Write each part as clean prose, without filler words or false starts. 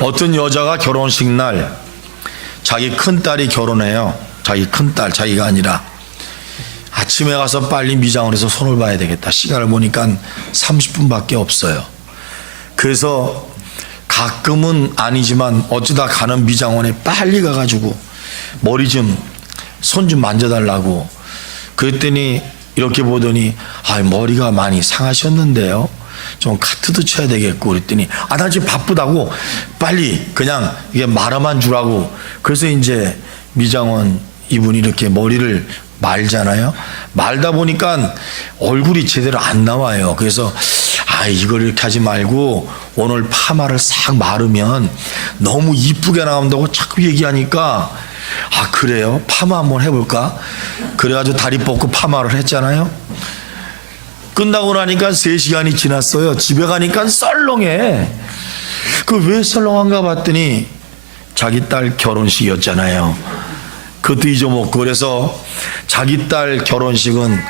어떤 여자가 결혼식 날 자기 큰딸이 결혼해요. 자기 큰딸, 자기가 아니라. 아침에 가서 빨리 미장을 해서 손을 봐야 되겠다. 시간을 보니까 30분밖에 없어요. 그래서 가끔은 아니지만 어쩌다 가는 미장원에 빨리 가가지고 머리 좀, 손 좀 만져달라고. 그랬더니 이렇게 보더니 머리가 많이 상하셨는데요, 좀 카트도 쳐야 되겠고. 그랬더니 나 지금 바쁘다고 빨리 그냥 이게 말아만 주라고. 그래서 이제 미장원 이분이 이렇게 머리를 말잖아요. 말다 보니까 얼굴이 제대로 안 나와요. 그래서 이걸 이렇게 하지 말고 오늘 파마를 싹 마르면 너무 이쁘게 나온다고 자꾸 얘기하니까 그래요? 파마 한번 해볼까? 그래가지고 다리 뻗고 파마를 했잖아요. 끝나고 나니까 3시간이 지났어요. 집에 가니까 썰렁해. 왜 썰렁한가 봤더니 자기 딸 결혼식이었잖아요. 그것도 잊어먹고. 그래서 자기 딸 결혼식은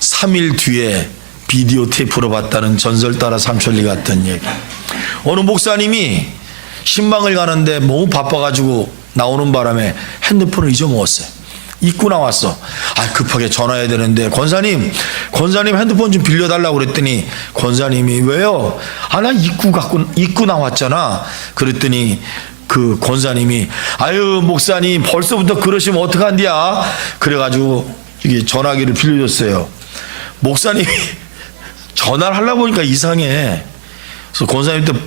3일 뒤에 비디오 테이프로 봤다는 전설 따라 삼천리 같은 얘기. 어느 목사님이 신방을 가는데 너무 바빠가지고 나오는 바람에 핸드폰을 잊어먹었어요. 잊고 나왔어. 급하게 전화해야 되는데 권사님 핸드폰 좀 빌려달라고 그랬더니 권사님이 왜요? 나 잊고 나왔잖아. 그랬더니 그 권사님이 목사님 벌써부터 그러시면 어떡한디야. 그래가지고 이게 전화기를 빌려줬어요. 목사님이 전화를 하려고 보니까 이상해. 그래서 권사님한테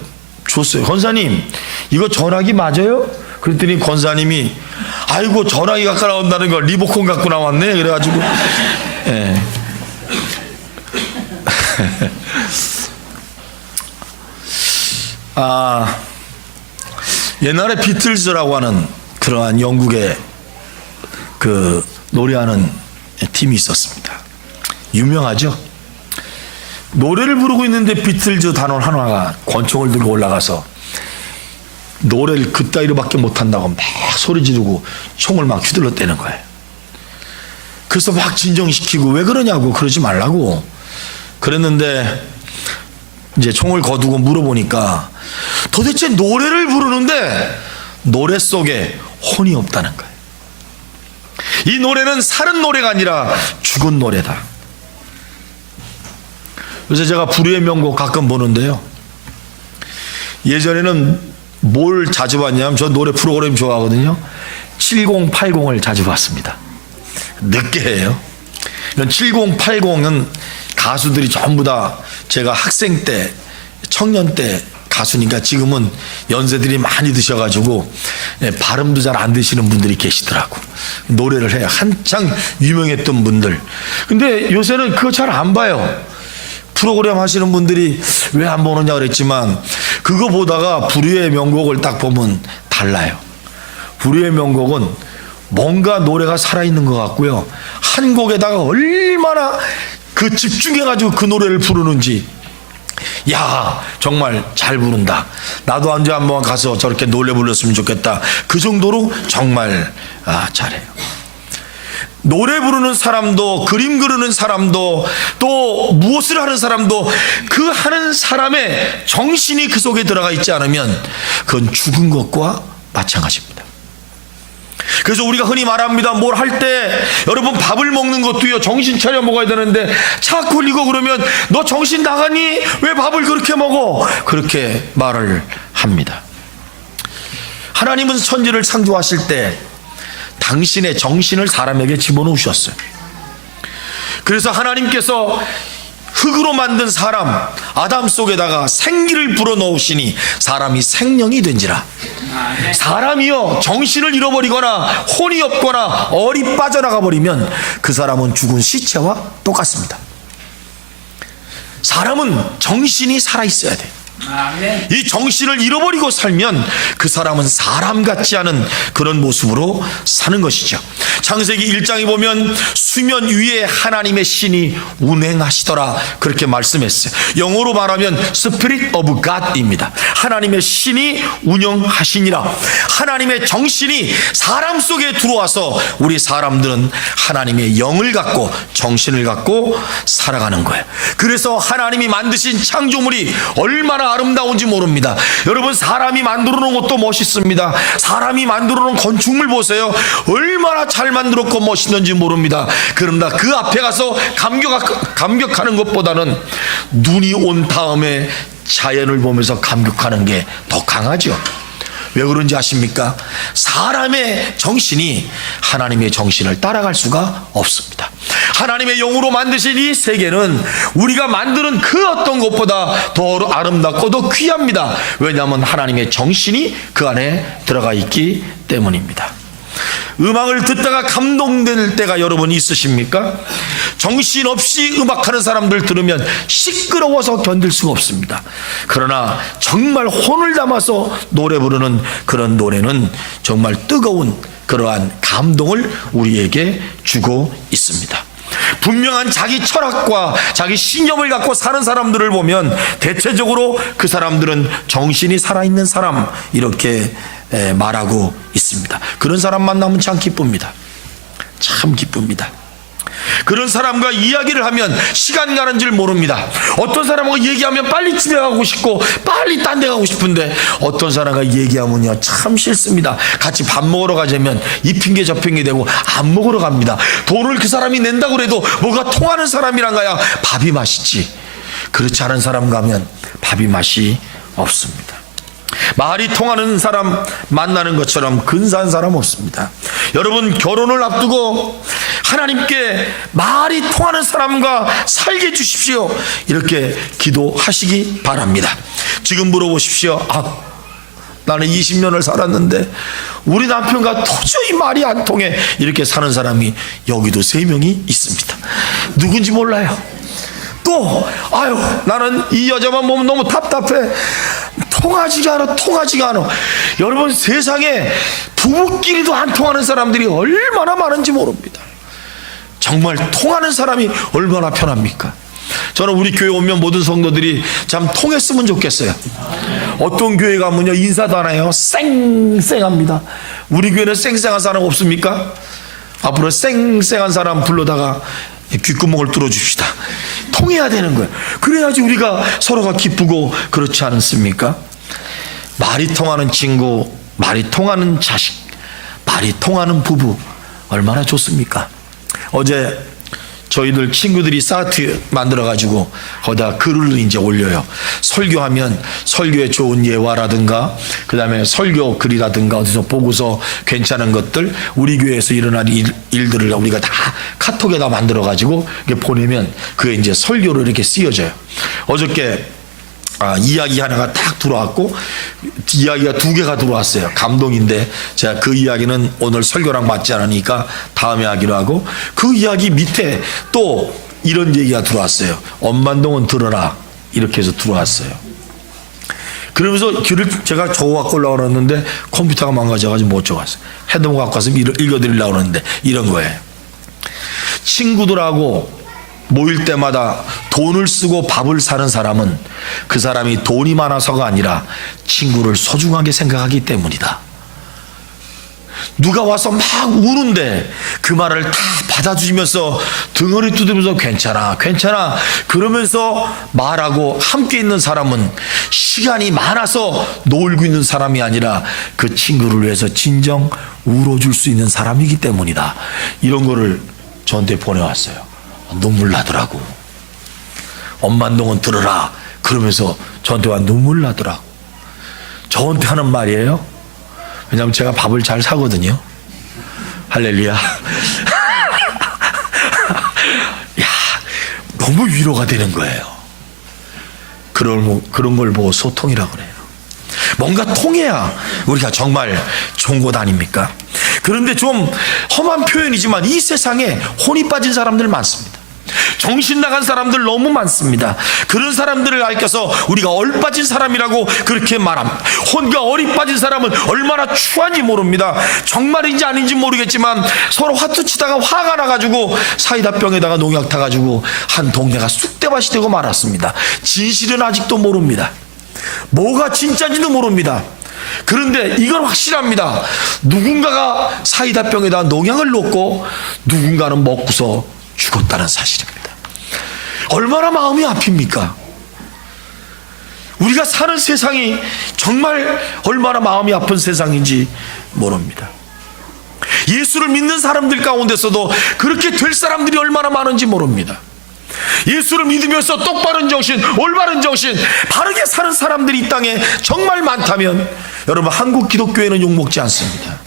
줬어요. 권사님 이거 전화기 맞아요? 그랬더니 권사님이 전화기 갖고 나온다는 걸 리모컨 갖고 나왔네. 그래가지고 예. 옛날에 비틀즈라고 하는 그러한 영국의 그 노래하는 팀이 있었습니다. 유명하죠? 노래를 부르고 있는데 비틀즈 단원 하나가 권총을 들고 올라가서 노래를 그따위로밖에 못한다고 막 소리 지르고 총을 막 휘둘러 떼는 거예요. 그래서 막 진정시키고 왜 그러냐고, 그러지 말라고 그랬는데 이제 총을 거두고 물어보니까 도대체 노래를 부르는데 노래 속에 혼이 없다는 거예요. 이 노래는 사는 노래가 아니라 죽은 노래다. 그래서 제가 불후의 명곡 가끔 보는데요, 예전에는 뭘 자주 봤냐면 저 노래 프로그램 좋아하거든요. 7080을 자주 봤습니다. 늦게 해요. 7080은 가수들이 전부 다 제가 학생 때, 청년 때 가수니까 지금은 연세들이 많이 드셔가지고 발음도 잘 안 되시는 분들이 계시더라고. 노래를 해요. 한창 유명했던 분들. 근데 요새는 그거 잘 안 봐요. 프로그램 하시는 분들이 왜 안 보느냐 그랬지만 그거 보다가 불후의 명곡을 딱 보면 달라요. 불후의 명곡은 뭔가 노래가 살아있는 것 같고요, 한 곡에다가 얼마나 그 집중해가지고 그 노래를 부르는지, 정말 잘 부른다, 나도 언제 한번 가서 저렇게 노래 불렀으면 좋겠다, 그 정도로 정말 잘해요. 노래 부르는 사람도, 그림 그리는 사람도, 또 무엇을 하는 사람도 그 하는 사람의 정신이 그 속에 들어가 있지 않으면 그건 죽은 것과 마찬가지입니다. 그래서 우리가 흔히 말합니다. 뭘 할 때 여러분 밥을 먹는 것도요, 정신 차려 먹어야 되는데 자꾸 이거 그러면 너 정신 나가니? 왜 밥을 그렇게 먹어? 그렇게 말을 합니다. 하나님은 천지를 창조하실 때 당신의 정신을 사람에게 집어넣으셨어요. 그래서 하나님께서 흙으로 만든 사람 아담 속에다가 생기를 불어넣으시니 사람이 생명이 된지라. 사람이요 정신을 잃어버리거나 혼이 없거나 얼이 빠져나가 버리면 그 사람은 죽은 시체와 똑같습니다. 사람은 정신이 살아있어야 돼요. 이 정신을 잃어버리고 살면 그 사람은 사람 같지 않은 그런 모습으로 사는 것이죠. 창세기 1장에 보면 수면 위에 하나님의 신이 운행하시더라 그렇게 말씀했어요. 영어로 말하면 Spirit of God입니다. 하나님의 신이 운영하시니라. 하나님의 정신이 사람 속에 들어와서 우리 사람들은 하나님의 영을 갖고 정신을 갖고 살아가는 거예요. 그래서 하나님이 만드신 창조물이 얼마나 얼마나 아름다운지 모릅니다. 여러분, 사람이 만들어 놓은 것도 멋있습니다. 사람이 만들어 놓은 건축물 보세요. 얼마나 잘 만들었고 멋있는지 모릅니다. 그런다 그 앞에 가서 감격하는 것보다는 눈이 온 다음에 자연을 보면서 감격하는 게 더 강하죠. 왜 그런지 아십니까? 사람의 정신이 하나님의 정신을 따라갈 수가 없습니다. 하나님의 영으로 만드신 이 세계는 우리가 만드는 그 어떤 것보다 더 아름답고 더 귀합니다. 왜냐하면 하나님의 정신이 그 안에 들어가 있기 때문입니다. 음악을 듣다가 감동될 때가 여러분 있으십니까? 정신없이 음악하는 사람들 들으면 시끄러워서 견딜 수가 없습니다. 그러나 정말 혼을 담아서 노래 부르는 그런 노래는 정말 뜨거운 그러한 감동을 우리에게 주고 있습니다. 분명한 자기 철학과 자기 신념을 갖고 사는 사람들을 보면 대체적으로 그 사람들은 정신이 살아있는 사람, 이렇게 말하고 있습니다. 그런 사람 만나면 참 기쁩니다. 참 기쁩니다. 그런 사람과 이야기를 하면 시간 가는 줄 모릅니다. 어떤 사람하고 얘기하면 빨리 집에 가고 싶고 빨리 딴 데 가고 싶은데, 어떤 사람과 얘기하면요 참 싫습니다. 같이 밥 먹으러 가자면 이 핑계 저 핑계 대고 안 먹으러 갑니다. 돈을 그 사람이 낸다고 해도 뭐가 통하는 사람이란 가야 밥이 맛있지, 그렇지 않은 사람 가면 밥이 맛이 없습니다. 말이 통하는 사람 만나는 것처럼 근사한 사람 없습니다. 여러분, 결혼을 앞두고 하나님께 말이 통하는 사람과 살게 해주십시오, 이렇게 기도하시기 바랍니다. 지금 물어보십시오. 나는 20년을 살았는데 우리 남편과 도저히 말이 안 통해, 이렇게 사는 사람이 여기도 3명이 있습니다. 누군지 몰라요. 또 나는 이 여자만 보면 너무 답답해, 통하지가 않아. 여러분, 세상에 부부끼리도 안 통하는 사람들이 얼마나 많은지 모릅니다. 정말 통하는 사람이 얼마나 편합니까? 저는 우리 교회 오면 모든 성도들이 참 통했으면 좋겠어요. 어떤 교회 가면요 인사도 안 해요. 쌩쌩합니다. 우리 교회는 쌩쌩한 사람 없습니까? 앞으로 쌩쌩한 사람 불러다가 귓구멍을 뚫어줍시다. 통해야 되는 거예요. 그래야지 우리가 서로가 기쁘고, 그렇지 않습니까? 말이 통하는 친구, 말이 통하는 자식, 말이 통하는 부부, 얼마나 좋습니까? 어제 저희들 친구들이 사이트 만들어가지고 거기다 글을 이제 올려요. 설교하면 설교에 좋은 예화라든가, 그 다음에 설교 글이라든가, 어디서 보고서 괜찮은 것들, 우리 교회에서 일어날 일들을 우리가 다 카톡에다 만들어가지고 이렇게 보내면 그게 이제 설교로 이렇게 쓰여져요. 어저께 이야기 하나가 딱 들어왔고, 이야기가 2개가 들어왔어요. 감동인데 제가 그 이야기는 오늘 설교랑 맞지 않으니까 다음에 하기로 하고, 그 이야기 밑에 또 이런 얘기가 들어왔어요. 엄만동은 들어라, 이렇게 해서 들어왔어요. 그러면서 글을 제가 적어갖고 올라오려 그랬는데 컴퓨터가 망가져가지고 못 적었어요. 핸드폰 갖고 와서 읽어드리려고 그러는데 이런 거예요. 친구들하고 모일 때마다 돈을 쓰고 밥을 사는 사람은 그 사람이 돈이 많아서가 아니라 친구를 소중하게 생각하기 때문이다. 누가 와서 막 우는데 그 말을 다 받아주면서 등허리 두드리면서 괜찮아 그러면서 말하고 함께 있는 사람은 시간이 많아서 놀고 있는 사람이 아니라 그 친구를 위해서 진정 울어줄 수 있는 사람이기 때문이다. 이런 거를 저한테 보내왔어요. 눈물 나더라고. 엄만동은 들어라 그러면서 저한테 와 눈물 나더라고. 저한테 하는 말이에요. 왜냐하면 제가 밥을 잘 사거든요. 할렐루야. 야, 너무 위로가 되는 거예요. 그런 걸 보고 소통이라고 그래요. 뭔가 통해야 우리가 정말 좋은 것 아닙니까? 그런데 좀 험한 표현이지만 이 세상에 혼이 빠진 사람들 많습니다. 정신 나간 사람들 너무 많습니다. 그런 사람들을 알려서 우리가 얼빠진 사람이라고 그렇게 말합니다. 혼과 얼이 빠진 사람은 얼마나 추한지 모릅니다. 정말인지 아닌지 모르겠지만 서로 화투치다가 화가 나가지고 사이다 병에다가 농약 타가지고 한 동네가 쑥대밭이 되고 말았습니다. 진실은 아직도 모릅니다. 뭐가 진짜인지도 모릅니다. 그런데 이건 확실합니다. 누군가가 사이다 병에다 농약을 넣고 누군가는 먹고서 죽었다는 사실입니다. 얼마나 마음이 아픕니까? 우리가 사는 세상이 정말 얼마나 마음이 아픈 세상인지 모릅니다. 예수를 믿는 사람들 가운데서도 그렇게 될 사람들이 얼마나 많은지 모릅니다. 예수를 믿으면서 똑바른 정신, 올바른 정신, 바르게 사는 사람들이 이 땅에 정말 많다면 여러분, 한국 기독교회는 욕먹지 않습니다.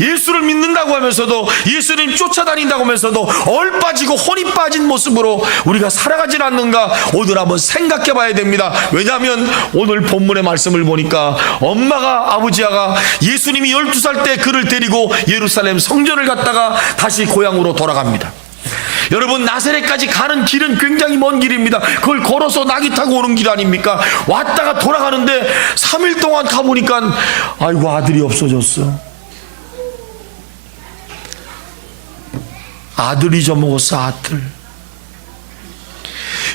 예수를 믿는다고 하면서도, 예수님 쫓아다닌다고 하면서도 얼빠지고 혼이 빠진 모습으로 우리가 살아가진 않는가 오늘 한번 생각해 봐야 됩니다. 왜냐하면 오늘 본문의 말씀을 보니까 엄마가, 아버지가 예수님이 12살 때 그를 데리고 예루살렘 성전을 갔다가 다시 고향으로 돌아갑니다. 여러분, 나사렛까지 가는 길은 굉장히 먼 길입니다. 그걸 걸어서 낙이 타고 오는 길 아닙니까? 왔다가 돌아가는데 3일 동안 가보니까 아이고, 아들이 없어졌어. 아들 잊어먹었어, 아들.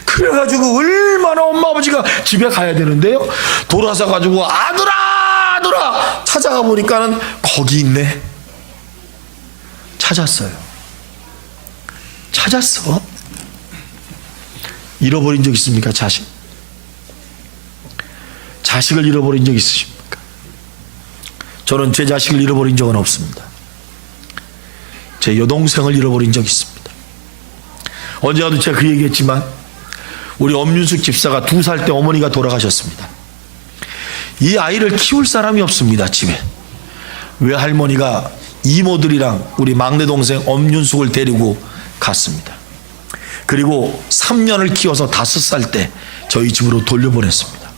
그래가지고 얼마나 엄마 아버지가 집에 가야 되는데요, 돌아서 가지고 아들아 아들아 찾아가 보니까는 거기 있네. 찾았어요. 찾았어. 잃어버린 적 있습니까? 자식을 잃어버린 적 있으십니까? 저는 제 자식을 잃어버린 적은 없습니다. 제 여동생을 잃어버린 적 있습니다. 언제라도 제가 그 얘기했지만 우리 엄윤숙 집사가 2살 때 어머니가 돌아가셨습니다. 이 아이를 키울 사람이 없습니다, 집에. 외할머니가 이모들이랑 우리 막내 동생 엄윤숙을 데리고 갔습니다. 그리고 3년을 키워서 5살 때 저희 집으로 돌려보냈습니다.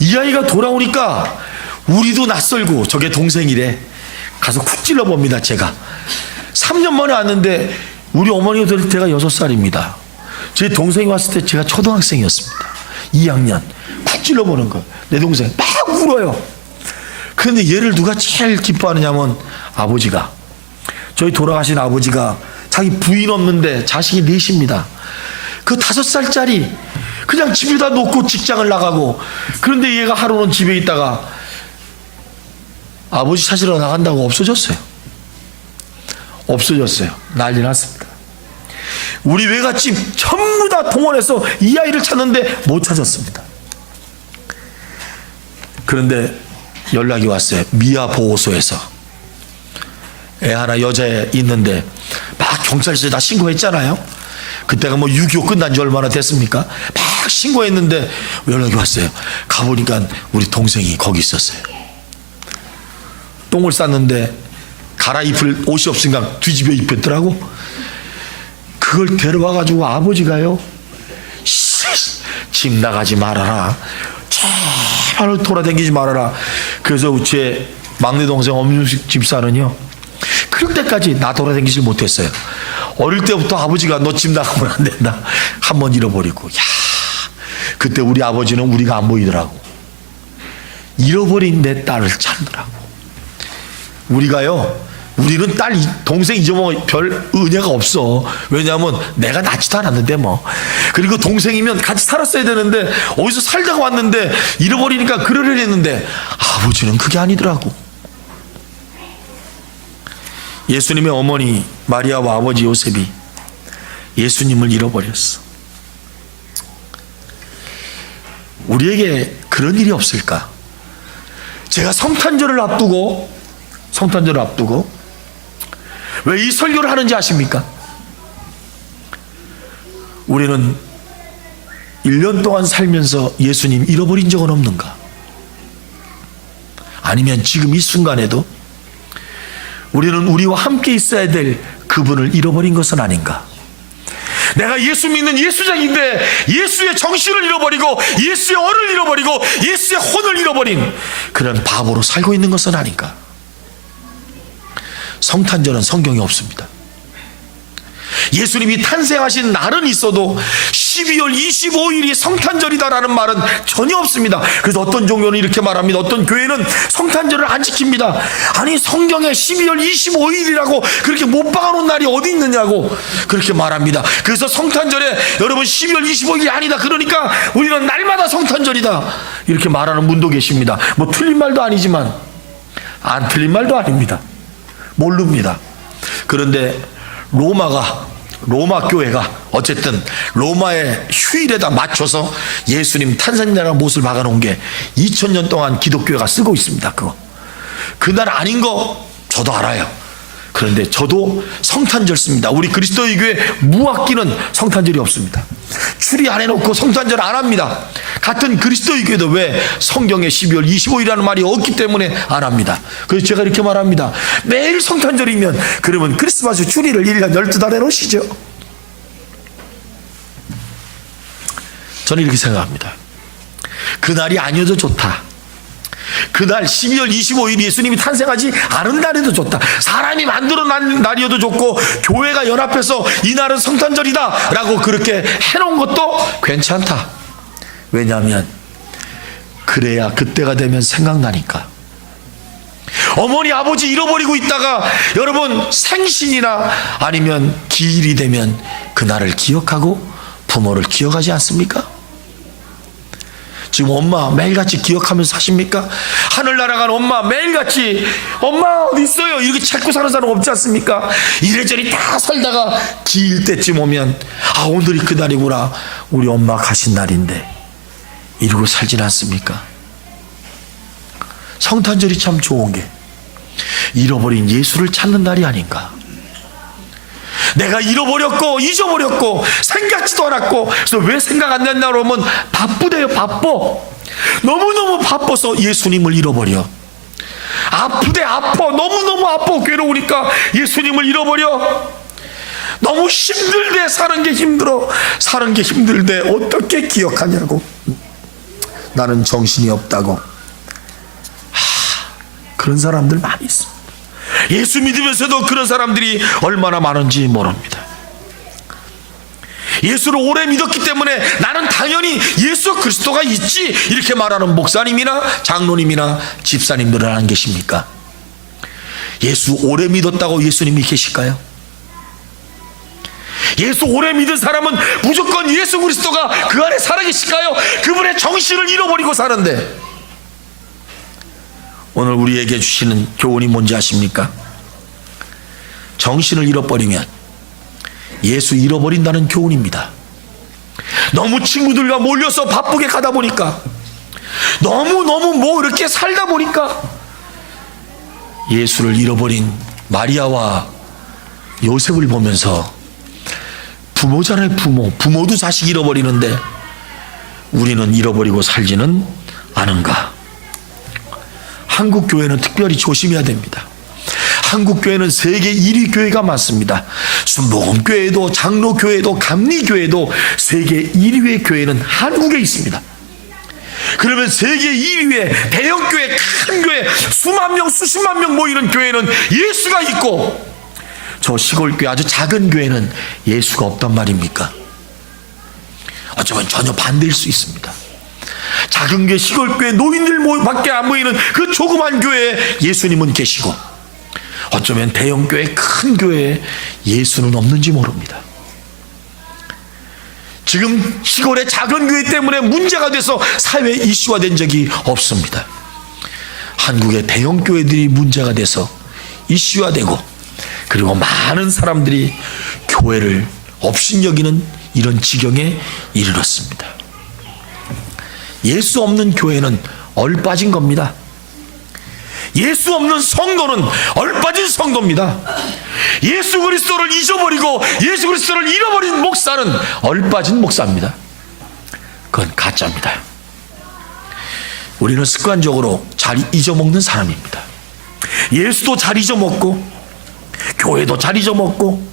이 아이가 돌아오니까 우리도 낯설고, 저게 동생이래. 가서 쿡 찔러봅니다. 제가 3년 만에 왔는데 우리 어머니가 될 때가 6살입니다. 제 동생이 왔을 때 제가 초등학생이었습니다. 2학년. 쿡 찔러보는 거. 내 동생 막 울어요. 그런데 얘를 누가 제일 기뻐하느냐면 아버지가, 저희 돌아가신 아버지가 자기 부인 없는데 자식이 넷입니다. 그 5살짜리 그냥 집에다 놓고 직장을 나가고, 그런데 얘가 하루는 집에 있다가 아버지 찾으러 나간다고 없어졌어요. 난리 났습니다. 우리 외갓집 전부 다 동원해서 이 아이를 찾는데 못 찾았습니다. 그런데 연락이 왔어요. 미아 보호소에서 애 하나, 여자애 있는데 막 경찰서에 다 신고했잖아요. 그때가 뭐 6.25 끝난 지 얼마나 됐습니까? 막 신고했는데 연락이 왔어요. 가보니까 우리 동생이 거기 있었어요. 똥을 쌌는데 갈아입을 옷이 없으니까 뒤집어 입혔더라고. 그걸 데려와가지고 아버지가요, 집 나가지 말아라, 제발 돌아다니지 말아라. 그래서 제 막내 동생 엄윤식 집사는요, 그럴 때까지 나 돌아다니질 못했어요. 어릴 때부터 아버지가 너 집 나가면 안 된다. 한 번 잃어버리고, 그때 우리 아버지는 우리가 안 보이더라고. 잃어버린 내 딸을 찾느라고. 우리는 딸, 동생 잊어먹어 별 은혜가 없어. 왜냐하면 내가 낳지도 않았는데 뭐. 그리고 동생이면 같이 살았어야 되는데 어디서 살다가 왔는데 잃어버리니까 그러려 했는데 아버지는 그게 아니더라고. 예수님의 어머니 마리아와 아버지 요셉이 예수님을 잃어버렸어. 우리에게 그런 일이 없을까? 제가 성탄절을 앞두고 왜 이 설교를 하는지 아십니까? 우리는 1년 동안 살면서 예수님 잃어버린 적은 없는가? 아니면 지금 이 순간에도 우리는 우리와 함께 있어야 될 그분을 잃어버린 것은 아닌가? 내가 예수 믿는 예수장인데 예수의 정신을 잃어버리고 예수의 언을 잃어버리고 예수의 혼을 잃어버린 그런 바보로 살고 있는 것은 아닌가? 성탄절은 성경에 없습니다. 예수님이 탄생하신 날은 있어도 12월 25일이 성탄절이다라는 말은 전혀 없습니다. 그래서 어떤 종교는 이렇게 말합니다. 어떤 교회는 성탄절을 안 지킵니다. 아니, 성경에 12월 25일이라고 그렇게 못 박아놓은 날이 어디 있느냐고 그렇게 말합니다. 그래서 성탄절에 여러분 12월 25일이 아니다, 그러니까 우리는 날마다 성탄절이다, 이렇게 말하는 분도 계십니다. 뭐 틀린 말도 아니지만 안 틀린 말도 아닙니다. 모릅니다. 그런데 로마가 로마 교회가 어쨌든 로마의 휴일에다 맞춰서 예수님 탄생이라는 못을 박아놓은 게 2000년 동안 기독교회가 쓰고 있습니다. 그날 아닌 거 저도 알아요. 그런데 저도 성탄절 씁니다. 우리 그리스도의 교회 무학기는 성탄절이 없습니다. 추리 안 해놓고 성탄절 안 합니다. 같은 그리스도의 교회도 왜 성경에 12월 25일이라는 말이 없기 때문에 안 합니다. 그래서 제가 이렇게 말합니다. 매일 성탄절이면 그러면 크리스마스 추리를 1년 12달 해놓으시죠. 저는 이렇게 생각합니다. 그날이 아니어도 좋다. 그날 12월 25일 예수님이 탄생하지 않은 날에도 좋다. 사람이 만들어낸 날이어도 좋고 교회가 연합해서 이날은 성탄절이다 라고 그렇게 해놓은 것도 괜찮다. 왜냐하면 그래야 그때가 되면 생각나니까. 어머니 아버지 잃어버리고 있다가 여러분 생신이나 아니면 기일이 되면 그날을 기억하고 부모를 기억하지 않습니까? 지금 엄마 매일같이 기억하면서 사십니까? 하늘나라 간 엄마 매일같이 엄마 어디 있어요? 이렇게 찾고 사는 사람 없지 않습니까? 이래저래 다 살다가 기일 때쯤 오면 아 오늘이 그날이구나, 우리 엄마 가신 날인데 이러고 살진 않습니까? 성탄절이 참 좋은 게 잃어버린 예수를 찾는 날이 아닌가. 내가 잃어버렸고 잊어버렸고 생각지도 않았고, 그래서 왜 생각 안 난다 그러면 바쁘대요. 바빠. 너무너무 바빠서 예수님을 잃어버려. 아프대. 아파. 너무너무 아파. 괴로우니까 예수님을 잃어버려. 너무 힘들대. 사는 게 힘들어. 사는 게 힘들대. 어떻게 기억하냐고. 나는 정신이 없다고. 그런 사람들 많이 있습니다. 예수 믿으면서도 그런 사람들이 얼마나 많은지 모릅니다. 예수를 오래 믿었기 때문에 나는 당연히 예수 그리스도가 있지 이렇게 말하는 목사님이나 장로님이나 집사님들은 안 계십니까? 예수 오래 믿었다고 예수님이 계실까요? 예수 오래 믿은 사람은 무조건 예수 그리스도가 그 안에 살아계실까요? 그분의 정신을 잃어버리고 사는데. 오늘 우리에게 주시는 교훈이 뭔지 아십니까? 정신을 잃어버리면 예수 잃어버린다는 교훈입니다. 너무 친구들과 몰려서 바쁘게 가다 보니까, 너무 뭐 이렇게 살다 보니까 예수를 잃어버린 마리아와 요셉을 보면서 부모잖아요. 부모도 자식 잃어버리는데 우리는 잃어버리고 살지는 않은가. 한국 교회는 특별히 조심해야 됩니다. 한국 교회는 세계 1위 교회가 많습니다. 순복음 교회도 장로 교회도 감리 교회도 세계 1위의 교회는 한국에 있습니다. 그러면 세계 1위의 대형 교회, 큰 교회, 수만 명, 수십만 명 모이는 교회는 예수가 있고, 저 시골 교회, 아주 작은 교회는 예수가 없단 말입니까? 어쩌면 전혀 반대일 수 있습니다. 작은 교회, 시골 교회, 노인들 밖에 안 모이는 그 조그만 교회에 예수님은 계시고, 어쩌면 대형 교회, 큰 교회에 예수는 없는지 모릅니다. 지금 시골의 작은 교회 때문에 문제가 돼서 사회 이슈화 된 적이 없습니다. 한국의 대형 교회들이 문제가 돼서 이슈화 되고, 그리고 많은 사람들이 교회를 업신여기는 이런 지경에 이르렀습니다. 예수 없는 교회는 얼빠진 겁니다. 예수 없는 성도는 얼빠진 성도입니다. 예수 그리스도를 잊어버리고 예수 그리스도를 잃어버린 목사는 얼빠진 목사입니다. 그건 가짜입니다. 우리는 습관적으로 잘 잊어먹는 사람입니다. 예수도 잘 잊어먹고, 교회도 잘 잊어먹고,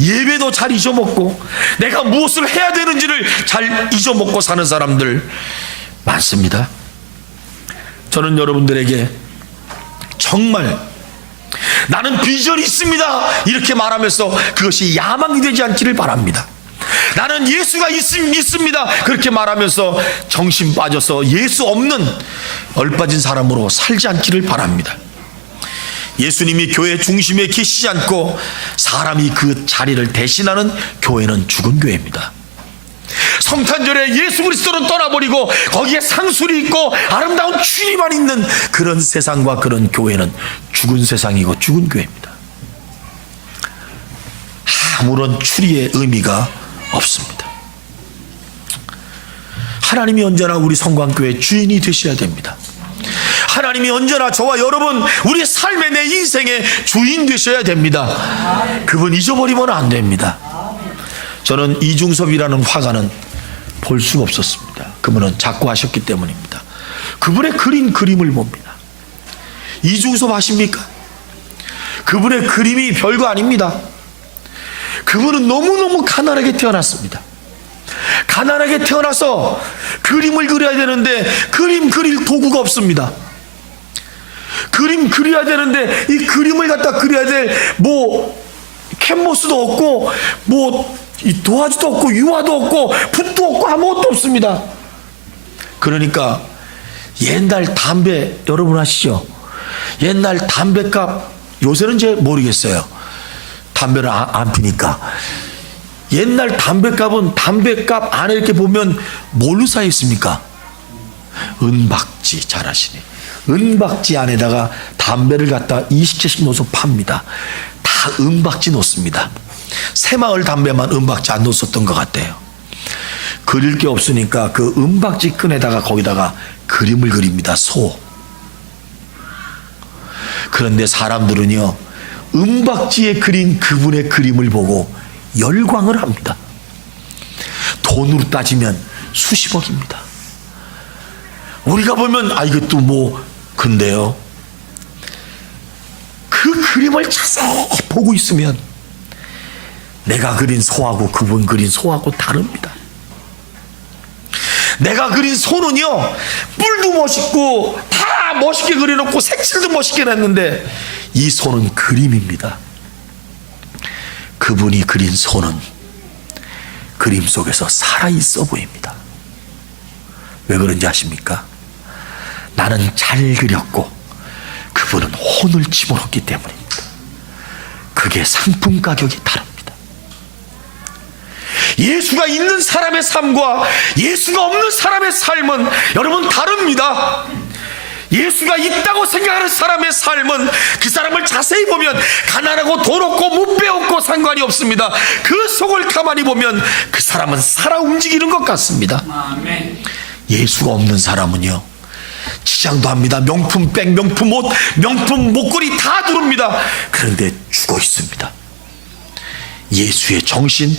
예배도 잘 잊어먹고, 내가 무엇을 해야 되는지를 잘 잊어먹고 사는 사람들 많습니다. 저는 여러분들에게 정말 나는 비전이 있습니다 이렇게 말하면서 그것이 야망이 되지 않기를 바랍니다. 나는 예수가 있습니다 그렇게 말하면서 정신 빠져서 예수 없는 얼빠진 사람으로 살지 않기를 바랍니다. 예수님이 교회 중심에 계시지 않고 사람이 그 자리를 대신하는 교회는 죽은 교회입니다. 성탄절에 예수 그리스도는 떠나버리고 거기에 상술이 있고 아름다운 추리만 있는 그런 세상과 그런 교회는 죽은 세상이고 죽은 교회입니다. 아무런 추리의 의미가 없습니다. 하나님이 언제나 우리 성광교회 주인이 되셔야 됩니다. 하나님이 언제나 저와 여러분 우리 삶의 내 인생의 주인 되셔야 됩니다. 그분 잊어버리면 안 됩니다. 저는 이중섭이라는 화가는 볼 수가 없었습니다. 그분은 작고하셨기 때문입니다. 그분의 그린 그림을 봅니다. 이중섭 아십니까? 그분의 그림이 별거 아닙니다. 그분은 너무너무 가난하게 태어났습니다. 가난하게 태어나서 그림을 그려야 되는데 그림 그릴 도구가 없습니다. 그림 그려야 되는데 이 그림을 갖다 그려야 될 캔버스도 없고 이 도화지도 없고 유화도 없고 붓도 없고 아무것도 없습니다. 그러니까 옛날 담배 여러분 아시죠? 옛날 담배값 요새는 이제 모르겠어요. 담배를 안 피니까. 옛날 담배값은 담배값 안에 이렇게 보면 뭘로 쌓여 있습니까? 은박지. 잘 아시네. 은박지 안에다가 담배를 갖다 20개씩 넣어서 팝니다. 다 은박지 넣습니다. 새마을 담배만 은박지 안 넣었었던 것 같아요. 그릴 게 없으니까 그 은박지 끈에다가 거기다가 그림을 그립니다. 소. 그런데 사람들은요 은박지에 그린 그분의 그림을 보고 열광을 합니다. 돈으로 따지면 수십억입니다. 우리가 보면 이것도 근데요 그 그림을 자세히 보고 있으면 내가 그린 소하고 그분 그린 소하고 다릅니다. 내가 그린 소는요 뿔도 멋있고 다 멋있게 그려놓고 색칠도 멋있게 냈는데 이 소는 그림입니다. 그분이 그린 소는 그림 속에서 살아있어 보입니다. 왜 그런지 아십니까? 나는 잘 그렸고 그분은 혼을 집어넣기 때문입니다. 그게 상품 가격이 다릅니다. 예수가 있는 사람의 삶과 예수가 없는 사람의 삶은 여러분 다릅니다. 예수가 있다고 생각하는 사람의 삶은 그 사람을 자세히 보면 가난하고 돈 없고 못 배웠고 상관이 없습니다. 그 속을 가만히 보면 그 사람은 살아 움직이는 것 같습니다. 예수가 없는 사람은요 치장도 합니다. 명품 백, 명품 옷, 명품 목걸이 다 두릅니다. 그런데 죽어 있습니다. 예수의 정신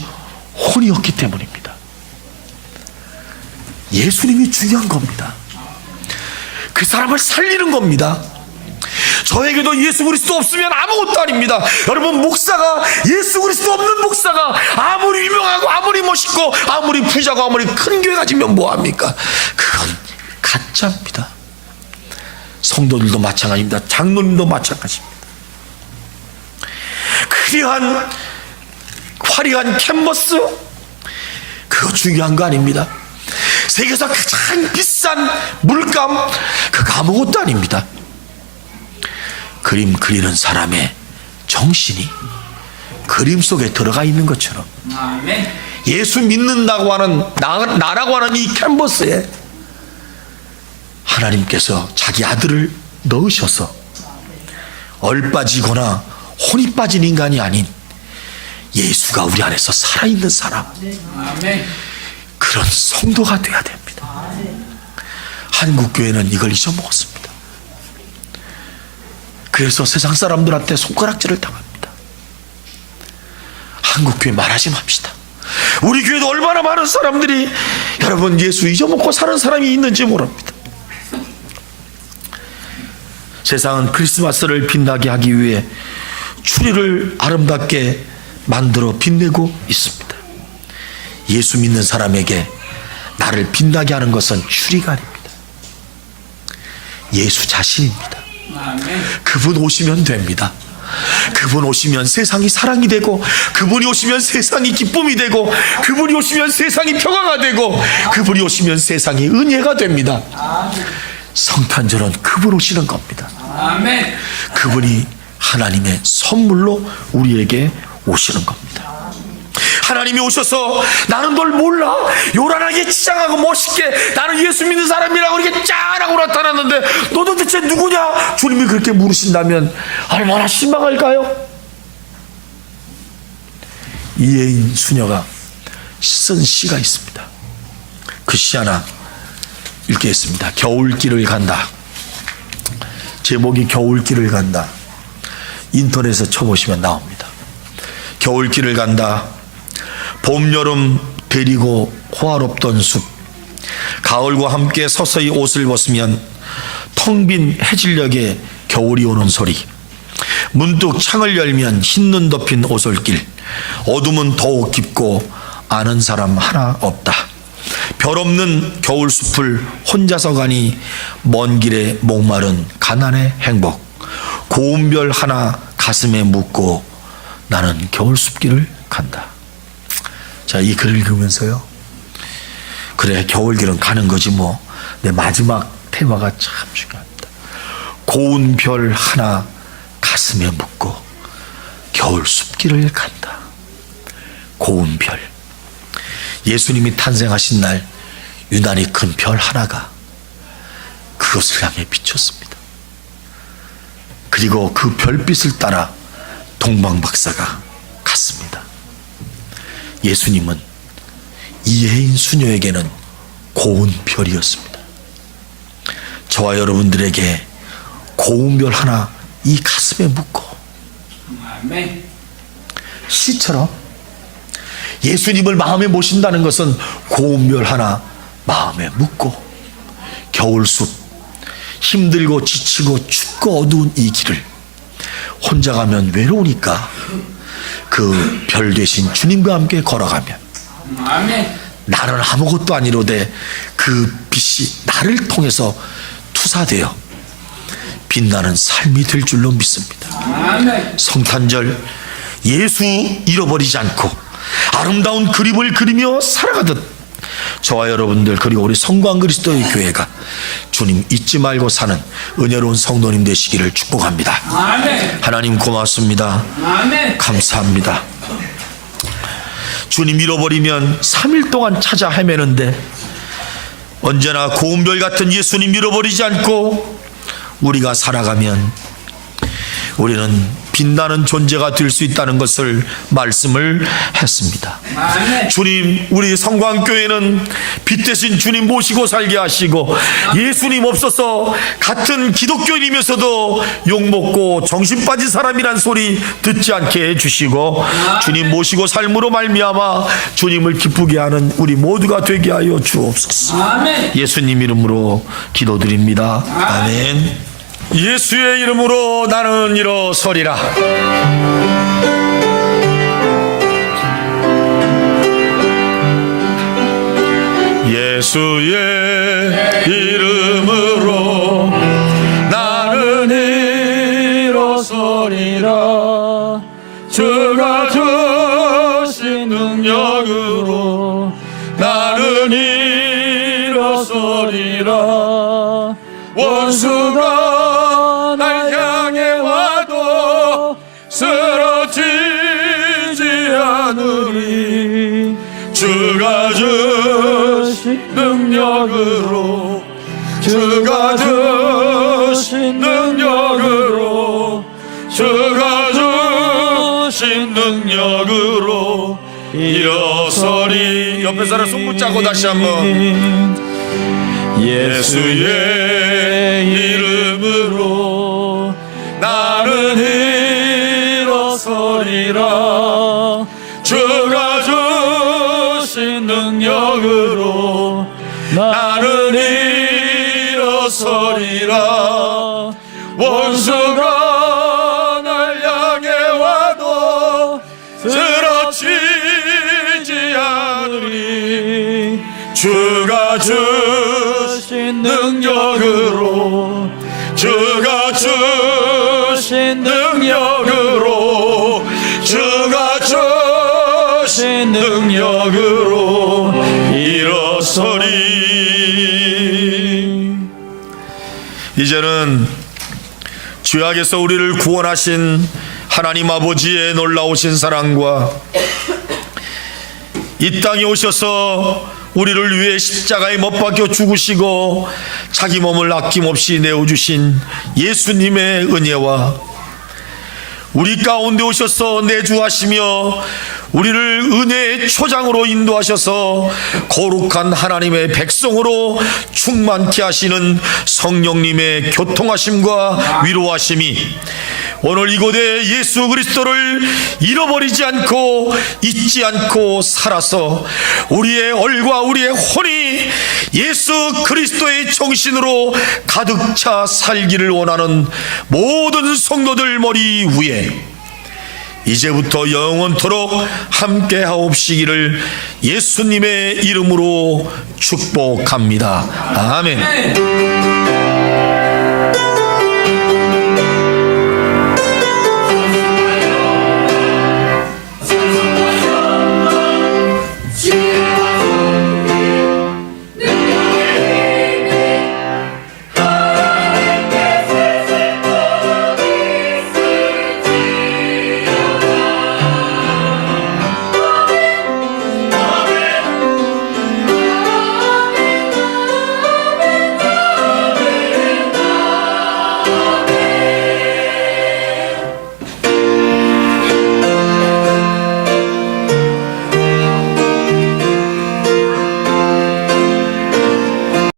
혼이었기 때문입니다. 예수님이 중요한 겁니다. 그 사람을 살리는 겁니다. 저에게도 예수 그리스도 없으면 아무것도 아닙니다. 여러분 목사가 예수 그리스도 없는 목사가 아무리 유명하고 아무리 멋있고 아무리 부자고 아무리 큰 교회 가지면 뭐합니까? 그건 가짜입니다. 성도들도 마찬가지입니다. 장로님도 마찬가지입니다. 그러한 화려한 캔버스 그거 중요한 거 아닙니다. 세계에서 가장 비싼 물감 그거 아무것도 아닙니다. 그림 그리는 사람의 정신이 그림 속에 들어가 있는 것처럼 예수 믿는다고 하는 나라고 하는 이 캔버스에 하나님께서 자기 아들을 넣으셔서 얼빠지거나 혼이 빠진 인간이 아닌 예수가 우리 안에서 살아있는 사람 그런 성도가 되어야 됩니다. 한국교회는 이걸 잊어먹었습니다. 그래서 세상 사람들한테 손가락질을 당합니다. 한국교회 말하지 맙시다. 우리 교회도 얼마나 많은 사람들이 여러분 예수 잊어먹고 사는 사람이 있는지 모릅니다. 세상은 크리스마스를 빛나게 하기 위해 추리를 아름답게 만들어 빛내고 있습니다. 예수 믿는 사람에게 나를 빛나게 하는 것은 추리가 아닙니다. 예수 자신입니다. 그분 오시면 됩니다. 그분 오시면 세상이 사랑이 되고 그분이 오시면 세상이 기쁨이 되고 그분이 오시면 세상이 평화가 되고 그분이 오시면 세상이 은혜가 됩니다. 성탄절은 그분 오시는 겁니다. 그분이 하나님의 선물로 우리에게 오시는 겁니다. 하나님이 오셔서 나는 널 몰라 요란하게 치장하고 멋있게 나는 예수 믿는 사람이라고 이렇게 짠하고 나타났는데 너 도대체 누구냐 주님이 그렇게 물으신다면 얼마나 실망할까요? 이혜인 수녀가 쓴 시가 있습니다. 그 시 하나 읽겠습니다. 겨울길을 간다. 제목이 겨울길을 간다. 인터넷에 쳐보시면 나옵니다. 겨울길을 간다. 봄, 여름 데리고 호화롭던 숲. 가을과 함께 서서히 옷을 벗으면 텅 빈 해질녘에 겨울이 오는 소리. 문득 창을 열면 흰눈 덮인 오솔길. 어둠은 더욱 깊고 아는 사람 하나 없다. 별 없는 겨울숲을 혼자서 가니 먼 길에 목마른 가난의 행복. 고운 별 하나 가슴에 묻고 나는 겨울숲길을 간다. 자, 이 글을 읽으면서요, 그래, 겨울길은 가는 거지 뭐. 내 마지막 테마가 참 중요합니다. 고운 별 하나 가슴에 묻고 겨울숲길을 간다. 고운 별. 예수님이 탄생하신 날 유난히 큰 별 하나가 그것을 향해 비쳤습니다. 그리고 그 별빛을 따라 동방박사가 갔습니다. 예수님은 이혜인 수녀에게는 고운 별이었습니다. 저와 여러분들에게 고운 별 하나 이 가슴에 묻고, 시처럼 예수님을 마음에 모신다는 것은 고운 별 하나 마음에 묻고 겨울숲, 힘들고 지치고 춥고 어두운 이 길을 혼자 가면 외로우니까 그 별 대신 주님과 함께 걸어가면 나는 아무것도 아니로되 그 빛이 나를 통해서 투사되어 빛나는 삶이 될 줄로 믿습니다. 성탄절 예수 잃어버리지 않고 아름다운 그림을 그리며 살아가듯 저와 여러분들, 그리고 우리 성광 그리스도의 교회가 주님 잊지 말고 사는 은혜로운 성도님 되시기를 축복합니다. 하나님 고맙습니다. 감사합니다. 주님 잃어버리면 3일 동안 찾아 헤매는데 언제나 고운 별 같은 예수님 잃어버리지 않고 우리가 살아가면 우리는 빛나는 존재가 될 수 있다는 것을 말씀을 했습니다. 주님, 우리 성광교회는 빛 대신 주님 모시고 살게 하시고, 예수님 없어서 같은 기독교인이면서도 욕먹고 정신 빠진 사람이란 소리 듣지 않게 해주시고, 주님 모시고 삶으로 말미암아 주님을 기쁘게 하는 우리 모두가 되게 하여 주옵소서. 예수님 이름으로 기도드립니다. 아멘. 예수의 이름으로 나는 일어서리라. 예수의 이름으로 나는 일어서리라. 주가 주신 능력으로 나는 일어서리라. 원수가 쓰러지지 않으리. 주가 주신 능력으로, 주가 주신 능력으로, 주가 주신 능력으로 일어서리. 옆에 사람 손 붙잡고 다시 한번. 예수의 이름으로 나는 일어서리라. 주가 주신 능력으로 나는 일어서리라. 원수가 날 향해 와도 쓰러지지 않으리. 주가 주신 능력으로, 주가 주신 능력으로, 주가 주신 능력으로 일어서리. 이제는 죄악에서 우리를 구원하신 하나님 아버지의 놀라우신 사랑과 이 땅에 오셔서 우리를 위해 십자가에 못 박혀 죽으시고 자기 몸을 아낌없이 내어주신 예수님의 은혜와 우리 가운데 오셔서 내주하시며 우리를 은혜의 초장으로 인도하셔서 거룩한 하나님의 백성으로 충만케 하시는 성령님의 교통하심과 위로하심이 오늘 이곳에 예수 그리스도를 잃어버리지 않고 잊지 않고 살아서 우리의 얼과 우리의 혼이 예수 그리스도의 정신으로 가득 차 살기를 원하는 모든 성도들 머리 위에 이제부터 영원토록 함께 하옵시기를 예수님의 이름으로 축복합니다. 아멘.